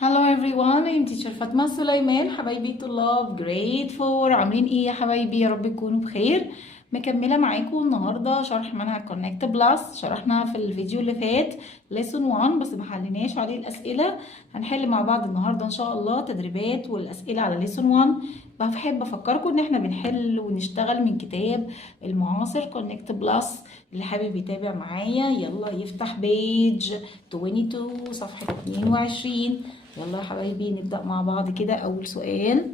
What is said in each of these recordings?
Hello everyone, I'm teacher فاطمة سليمان. حبايبي طلاب grade 4 عاملين ايه يا حبايبي؟ يا رب تكونوا بخير. مكملة معاكم النهاردة شرح منهج Connect Plus. شرحنا في الفيديو اللي فات lesson 1 بس محلناش عليه الأسئلة. هنحل مع بعض النهاردة ان شاء الله تدريبات والأسئلة على lesson 1. بحب افكركم ان احنا بنحل ونشتغل من كتاب المعاصر Connect Plus. اللي حابب يتابع معايا يلا يفتح بيج 22 صفحة 22. يلا يا حبايبي نبدأ مع بعض كده. أول سؤال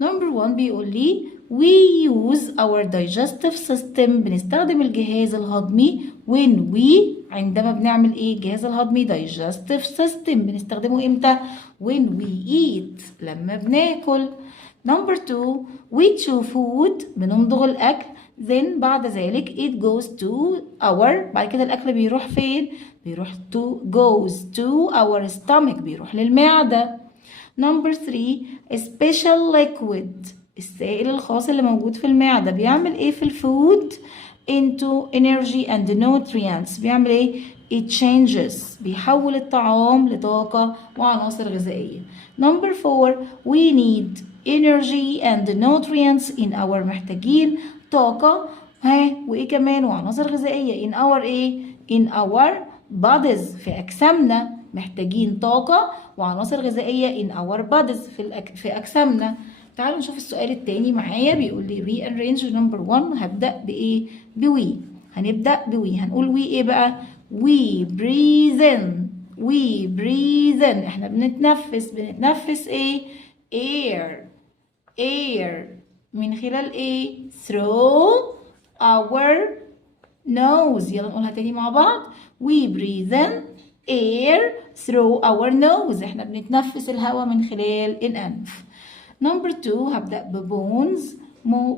نمبر 1 بيقول لي we use our digestive system. بنستخدم الجهاز الهضمي when we عندما بنعمل ايه؟ الجهاز الهضمي digestive system بنستخدمه امتى؟ when we eat لما بناكل. نمبر 2 we chew food بنمضغ الأكل then بعد ذلك it goes to our بعد كده الأكل بيروح فين؟ بيروح goes to our stomach بيروح للمعدة. نمبر 3 special liquid السائل الخاص اللي موجود في المعدة بيعمل ايه في الفود؟ into energy and nutrients بيعمل ايه؟ it changes بيحول الطعام لطاقة وعناصر غذائية. نمبر 4 we need energy and nutrients in our محتاجين طاقة وايه كمان وعناصر غذائية in our ايه؟ in our bodies في أجسامنا محتاجين طاقة وعناصر غذائية in our bodies في أجسامنا. تعالوا نشوف السؤال التاني معايا. بيقول لي rearrange number 1. هبدأ بإيه؟ بوي. هنبدأ بوي. هنقول وي إيه بقى؟ we breathe in. we breathe in. إحنا بنتنفس إيه؟ air من خلال إيه؟ through our nose. يلا نقولها تاني مع بعض. we breathe in air through our nose. احنا بنتنفس الهواء من خلال الأنف. نمبر 2 هبدأ ببونز.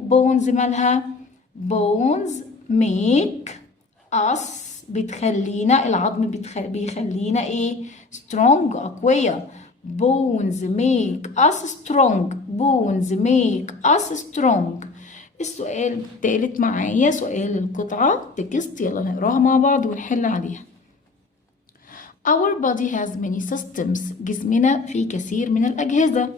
بونز مالها؟ بونز make us بتخلينا العظم بيخلينا ايه؟ strong أقوياء. bones make us strong. bones make us strong. السؤال الثالث معايا سؤال القطعة تكست. يلا نقراها مع بعض ونحل عليها. Our body has many systems. جسمنا فيه كثير من الأجهزة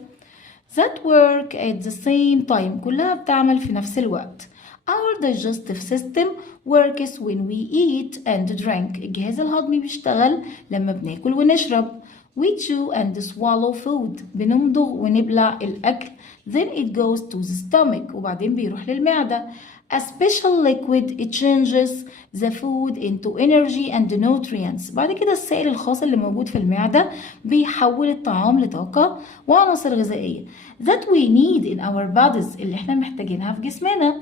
that work at the same time. كلها بتعمل في نفس الوقت. Our digestive system works when we eat and drink. الجهاز الهضمي بيشتغل لما بناكل ونشرب. We chew and swallow food. بنمضغ ونبلع الأكل. Then it goes to the stomach. وبعدين بيروح للمعدة. A special liquid it changes the food into energy and nutrients. بعد كده السائل الخاص اللي موجود في المعدة بيحول الطعام لطاقة وعناصر غذائية that we need in our bodies اللي احنا محتاجينها في جسمنا.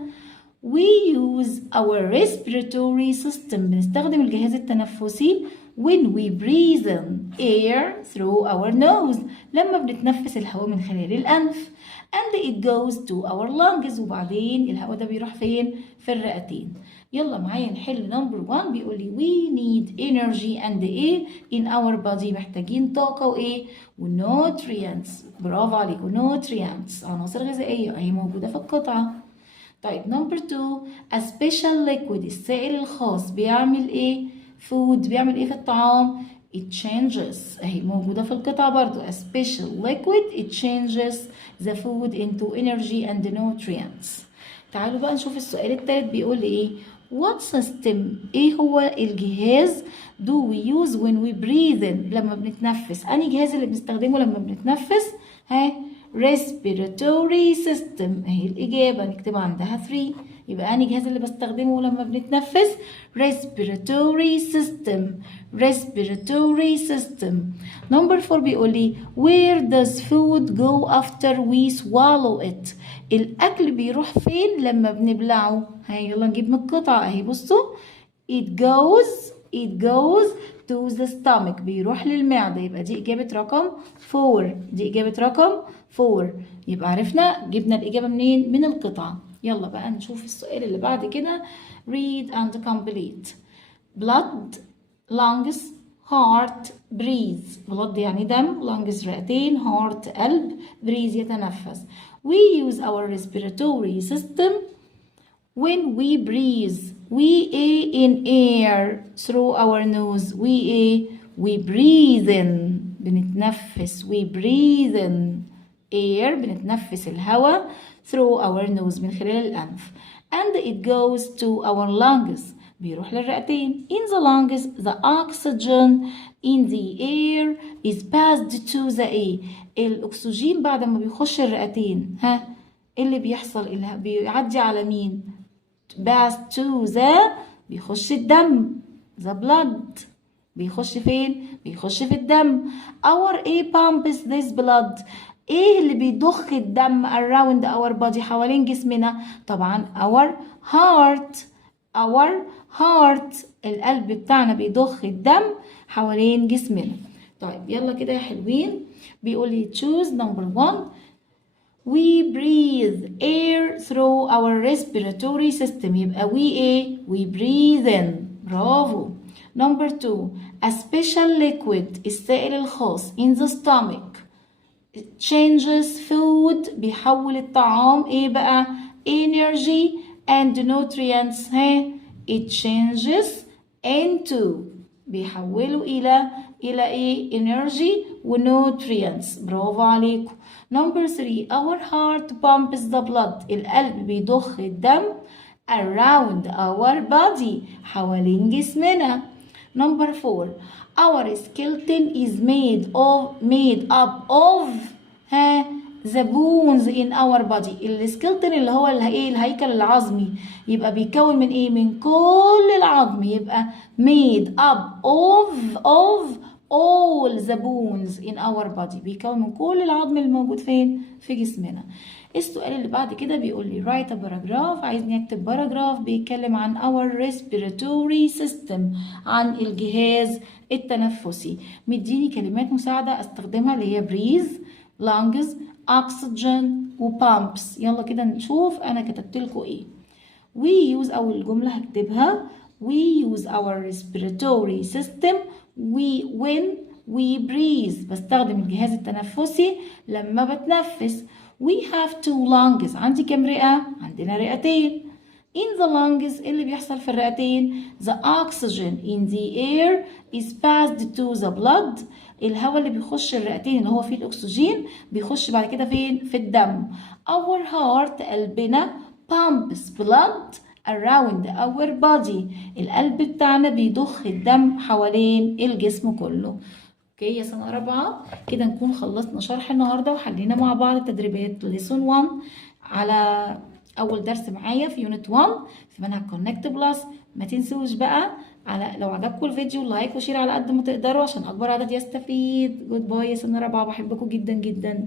We use our respiratory system. بنستخدم الجهاز التنفسي when we breathe in air through our nose. لما بنتنفس الهواء من خلال الأنف. and it goes to our lungs. وبعدين الهواء ده بيروح فين؟ في الرئتين. يلا معايا نحل نمبر 1. بيقول لي we need energy and ايه in our body. محتاجين طاقة وايه؟ ونوتريانتس. برافو عليكم. نوتريانتس عناصر غذائية اهي موجودة في القطعة. طيب نمبر 2 a special liquid السائل الخاص بيعمل ايه؟ food بيعمل ايه في الطعام؟ it changes اهي موجودة في القطعة برضو. a special liquid it changes the food into energy and nutrients. تعالوا بقى نشوف السؤال التالت. بيقول ايه؟ what system ايه هو الجهاز do we use when we breathe in لما بنتنفس؟ أنهي جهاز اللي بنستخدمه لما بنتنفس؟ respiratory system اهي الإجابة نكتبها عندها 3. يبقى أنهي جهاز اللي بستخدمه لما بنتنفس؟ respiratory system. respiratory system. number 4 بيقول لي where does food go after we swallow it. الأكل بيروح فين لما بنبلعه؟ يلا نجيب من القطعة اهي بصوا. it goes to the stomach بيروح للمعدة. يبقى دي إجابة رقم 4. دي إجابة رقم 4. يبقى عرفنا جبنا الإجابة منين؟ من القطعة. يلا بقى نشوف السؤال اللي بعد كده. read and complete. blood lungs heart breathe. blood يعني دم. lungs رئتين. heart قلب. breathe يتنفس. we use our respiratory system when we breathe. we in air through our nose. we breathe in بنتنفس we breathe in air بنتنفس الهواء through our nose من خلال الأنف and it goes to our lungs بيروح للرئتين in the lungs the oxygen in the air is passed to the air الأكسجين بعد ما بيخش الرئتين اللي بيحصل بيعدي على مين pass to the بيخش الدم the blood بيخش فين بيخش في الدم our A pumps this blood ايه اللي بيضخ الدم around our body حوالين جسمنا طبعا our heart القلب بتاعنا بيضخ الدم حوالين جسمنا طيب يلا كده يا حلوين بيقول لي choose number 1 we breathe air through our respiratory system يبقى we ايه we breathe in برافو number 2 a special liquid السائل الخاص in the stomach it changes food بيحول الطعام ايه بقى energy and nutrients it changes into بيحوله الى ايه energy و nutrients برافو عليكم number 3 our heart pumps the blood القلب بيضخ الدم around our body حوالين جسمنا number 4 our skeleton is made up of the bones in our body السكيلتون اللي هو الهيكل العظمي يبقى بيكون من ايه من كل العظم يبقى made up of all the bones in our body بيكون من كل العظم الموجود فين في جسمنا السؤال اللي بعد كده بيقول لي write a paragraph عايزني اكتب باراجراف بيتكلم عن our respiratory system عن الجهاز التنفسي مديني كلمات مساعدة استخدمها اللي هي breathe lungs oxygen و pumps يلا كده نشوف انا كتبت لكم ايه we use اول جملة هكتبها we use our respiratory system when we breathe بستخدم الجهاز التنفسي لما بتنفس we have two lungs عندي كم رئة؟ عندنا رئتين in the lungs اللي بيحصل في الرئتين the oxygen in the air is passed to the blood الهواء اللي بيخش الرئتين اللي هو فيه الأكسجين بيخش بعد كده فين؟ في الدم our heart قلبنا pumps blood around our body القلب بتاعنا بيضخ الدم حوالين الجسم كله اوكي يا سنة رابعة كده نكون خلصنا شرح النهاردة وحلينا مع بعض تدريبات lesson 1 على أول درس معايا في يونت 1 في منهج كونكت بلس ما تنسوش بقى لو عجبكم الفيديو لايك وشير على قد ما تقدروا عشان أكبر عدد يستفيد. جود باي يا سنة رابعة بحبكم جدا جدا.